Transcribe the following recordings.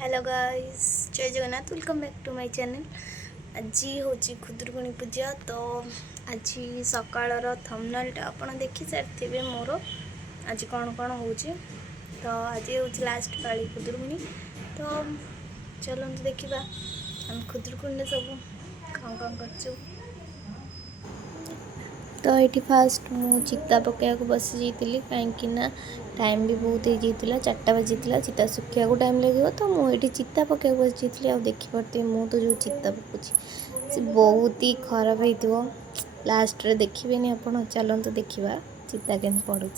Hello guys, जय Jagannath. Welcome back to my channel. आज हूँ खुदुरकुणी पूजा। तो आज सकाळर थंबनेलटा आपण देखि सारी मोर आज कौन कौन हो। तो आज हूँ लास्ट पाली खुदुरकुणी। तो चलते देखा हम खुदुरकुणी सब कौन कर। तो ये फास्ट मु चिता पकड़ा बसी जाइली कहीं टाइम भी बहुत हो जाता 4टा बजी चिता सुखा टाइम लगे। तो मुझे चिता पकड़ा बसी जाइली आ देखिपे मु तो जो चिता पकुची से बहुत ही खराब हो। लास्ट रे देखिए आप चलते देखा चिता के पड़ू।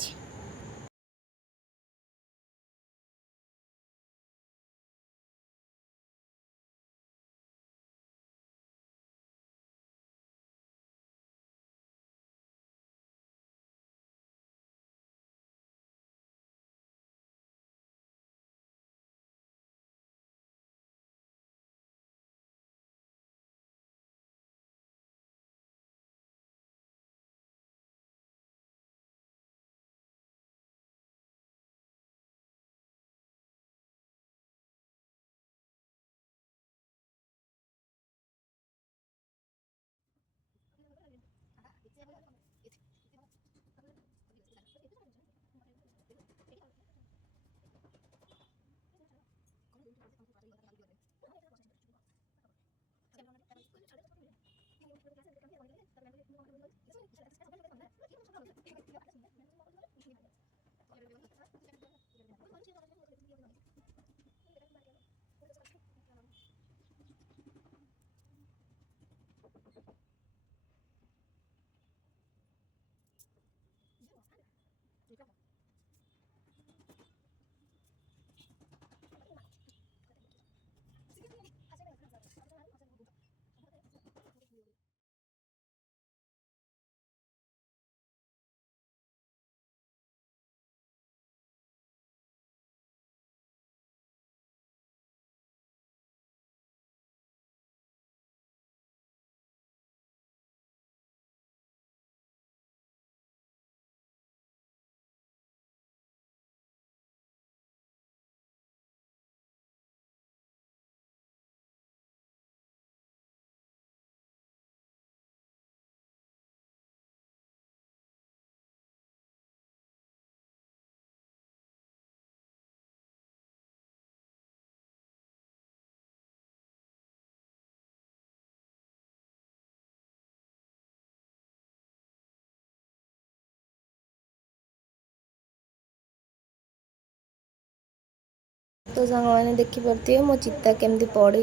तो सांग मैंने देखिपे मो चिता केमती पड़ी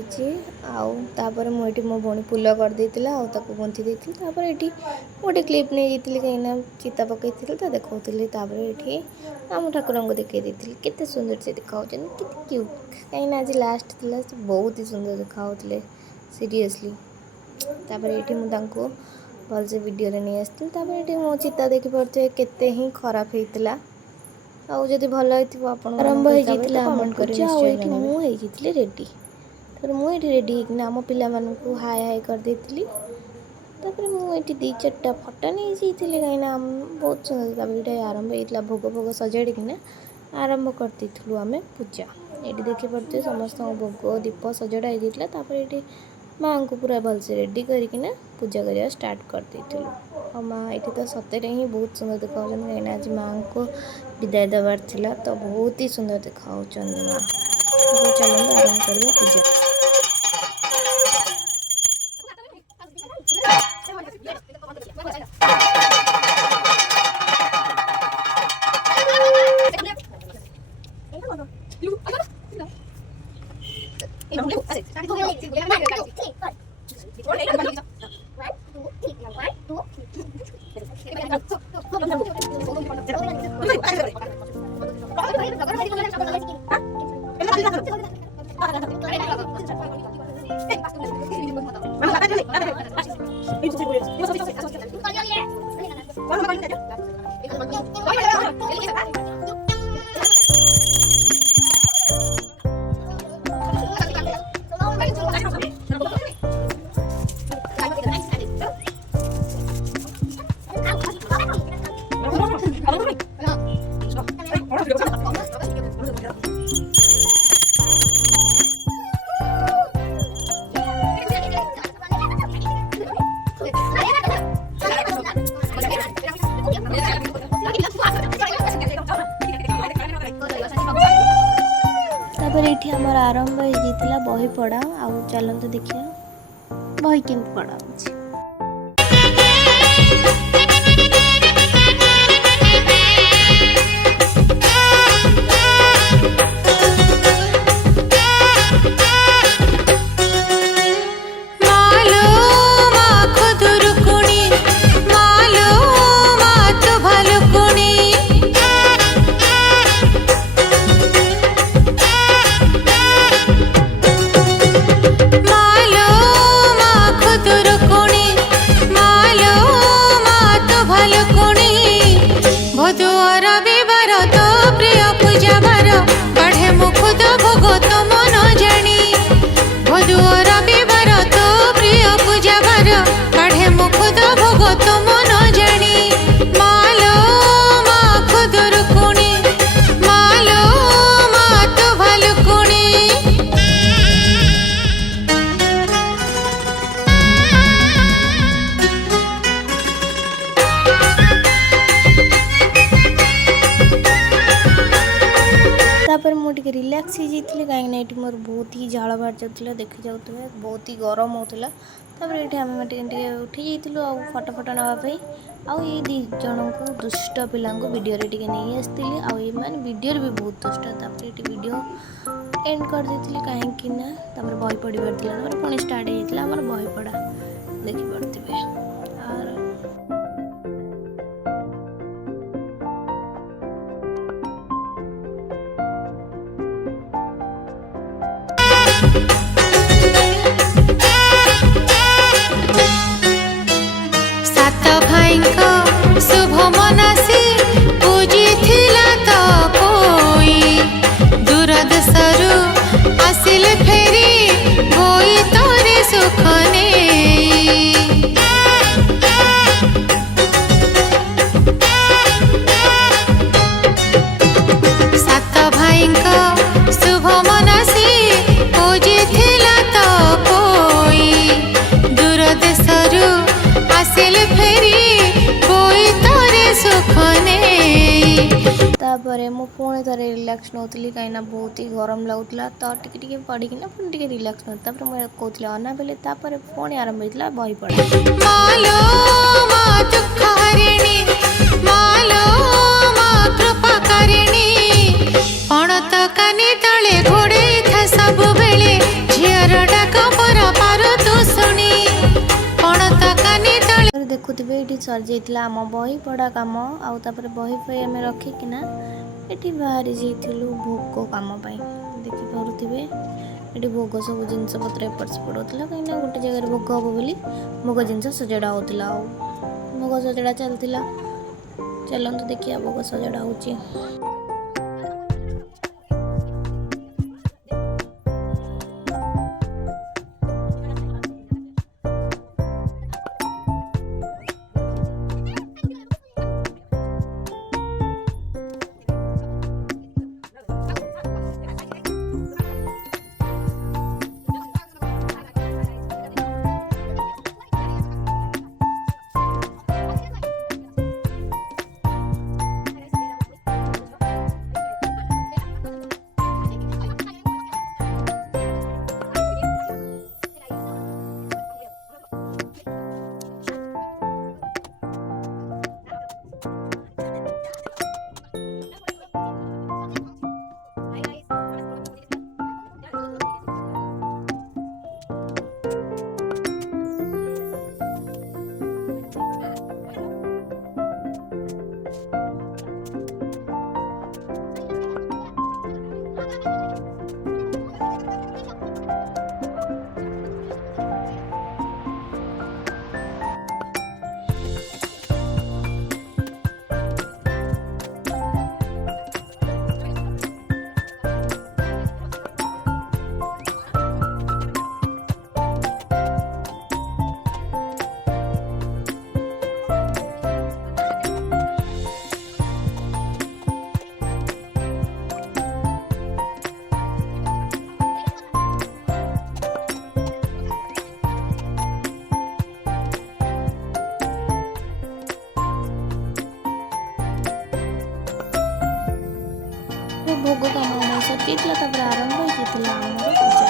आउे मुझे मो भौणी फुल करदे गुंथी देती ये गोटे क्लीप नहीं जाती कहीं चिता पकई तो देखा ये आम ठाकुर को देखी केते सुंदर से देखा क्यूट कहीं आज लास्ट थी बहुत ही सुंदर देखा सीरियसली। ये मुझे भलसे वीडियो नहीं आसती मो चिता देखिपे केते ही खराब होता आदि भल आरंभ हो रेडी। तो मुझे रेडी होना आम पिला हाय हाय कर देती मुझे दी चार्टा फटो नहीं जाइए कहीं बहुत सुंदर ये आरंभ होता भोग भोग सजाड़ना आरंभ करदेलु आम पूजा। ये देखिपे समस्त भोग दीप सजड़ा होता ये माँ को पूरा भलसे रेडी करना पूजा करवा स्टार्ट करदेलु। और माँ ये तो सतरे ही बहुत सुंदर देखा कहीं आज माँ को विदाय देवार थिला तो बहुत ही सुंदर देखा माँ। तो चलते आरंभ करवा पूजा। ये आमर आरंभ हो जाता बही पढ़ा आउ चलते देखिए बही केमती पढ़ा होची। तापर मुझे रिलैक्स हो जाती कहीं मोर बहुत ही झाड़ बाहर जाता देखी जाऊे बहुत ही गरम होता। ये आम उठी जाइलु आ फटो फटो नापी आउ ये दी जन को दुष्ट पिला वीडियो रे नहीं आसती आने वीडियो भी बहुत दुष्ट ये वीडियो एंड कर देती कहीं बही पढ़ार पुणी स्टार्ट होता है बही पढ़ा देखिपे। सात भाई को शुभ मनासी पूजी थिला तो कोई दूर देशरू आसिले फेरी होई तोरे सुख नेई। सात भाई को शुभ मनासी पूजी थिला तो कोई दूर देशरू आसिले फेरी कोई तोरे सुख नेई। तापरे मु पुणी थे रिलैक्स नौली कहीं बहुत ही गरम लगुला तो टिके पढ़िकिना पुणी टिके रिलैक्स नौती मुझे कहती अना बेले पुणी आरंभ होता बही पढ़ा। मालो मा दुख हरिणी मालो मा कृपा करिणी पणत कानी तले घोड़े था सब बेले झियर डाक पर पारो तू सुनी पणत कानी तले देखुवे ये सरी जाता आम बही पढ़ा कम आउे बही पे आम रखिकिना ये बाहरी जाइलु भोग कम देखिपे ये भोग सब जिनस पत्र एपट सेपट होता कहीं गोटे जगह भोग हम बोली भोग जिनस सजड़ा होता भोग सजड़ा चलता चलते देखिए भोग सजड़ा हो। ଆରମ୍ଭ ହେଇଯାଇଥିଲା ଆମର ପୂଜା।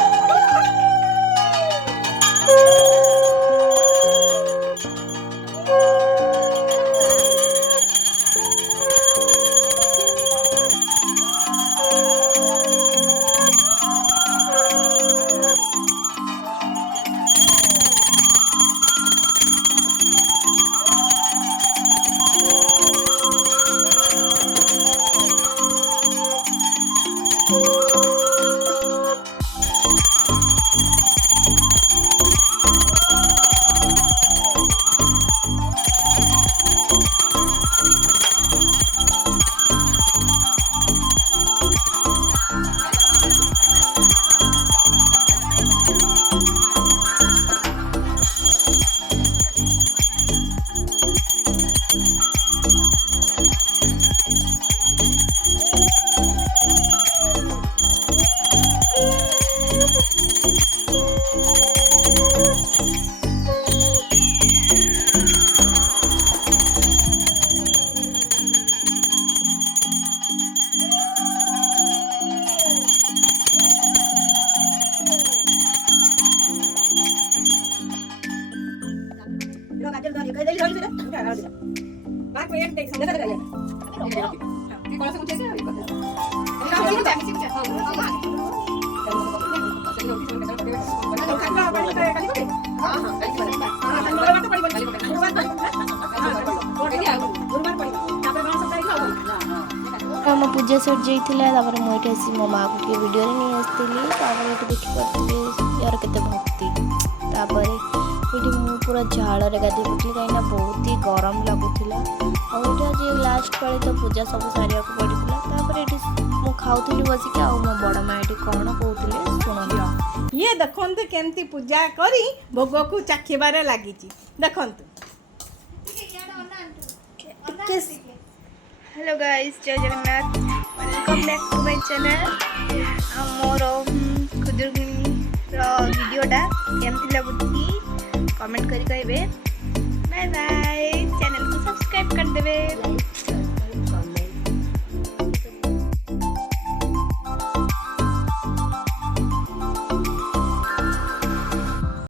ଆମ ପୂଜା ସରି ଯାଇଥିଲା। ତାପରେ ମୁଁ ଏଠି ଆସି ମୋ ମାଆକୁ ଟିକେ ଭିଡ଼ିଓରେ ନେଇ ଆସିଥିଲି। ତାପରେ ଏଠି ଦେଖିପାରୁଥିଲି ୟାର କେତେ ଭକ୍ତି। ତାପରେ ଏଠି ମୁଁ ପୁରା ଝାଳରେ ଗାଧୋଇ ପଡ଼ିଥିଲି କାହିଁକିନା ବହୁତ ହି ଗରମ ଲାଗୁଥିଲା। ଆଉ ଏଠି ଆଜି ଲାଷ୍ଟ ପାଳି ତ ପୂଜା ସବୁ ସାରିବାକୁ ପଡ଼ିଥିଲା। ତାପରେ ଏଠି ମୁଁ ଖାଉଥିଲି ବସିକି। ଆଉ ମୋ ବଡ଼ ମା ଏଠି କ'ଣ କହୁଥିଲେ ଶୁଣନ୍ତୁ। ଇଏ ଦେଖନ୍ତୁ କେମିତି ପୂଜା କରି ଭୋଗକୁ ଚାଖିବାରେ ଲାଗିଛି। ଦେଖନ୍ତୁ हेलो गाइस, जय Jagannath, welcome back to my channel. मोर खुदुरकुणी वीडियोटा केमती लगुची कमेंट करी कहबे। Bye bye.